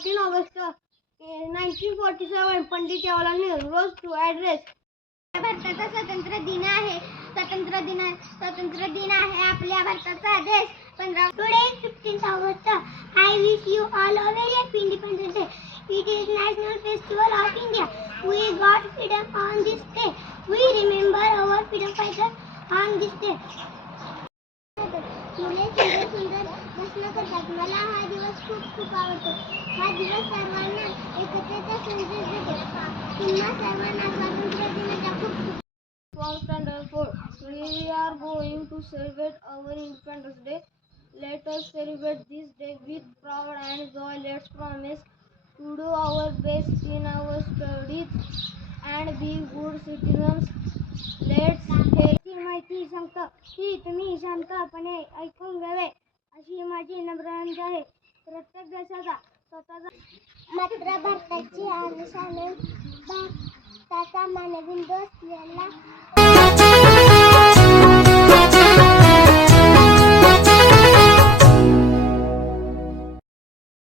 14 August 1947, Pandit Jawaharlal Nehru rose to address. भारताचा स्वातंत्र्य दिन आहे. स्वातंत्र्य दिन आहे आपल्या भारताचा देश. 15 Today is 15th August. I wish you all a very happy Independence Day. It is National Festival of India. We got freedom on this day. We remember our freedom fighters on this day. मुले सुंदर भाषण करतात. मला हा दिवस खूप आवडतो. हा दिवस सर्वांना एकतेचा संदेश देतो. तुम्हा सर्वांना स्वातंत्र्य दिनाच्या खूप Standard 4. We are going to celebrate our Independence Day. Let us celebrate this day with pride and joy. Let's promise to do our best in our studies and be good citizens. Let's help. माहिती सांगतो की तुम्ही शांतपणे ऐकून घ्यावे अशी माझी नम्र विनंती आहे. प्रत्येक देशाचा स्वतःचा मात्र भारताची आणि भारताचा मानबिंदू असलेला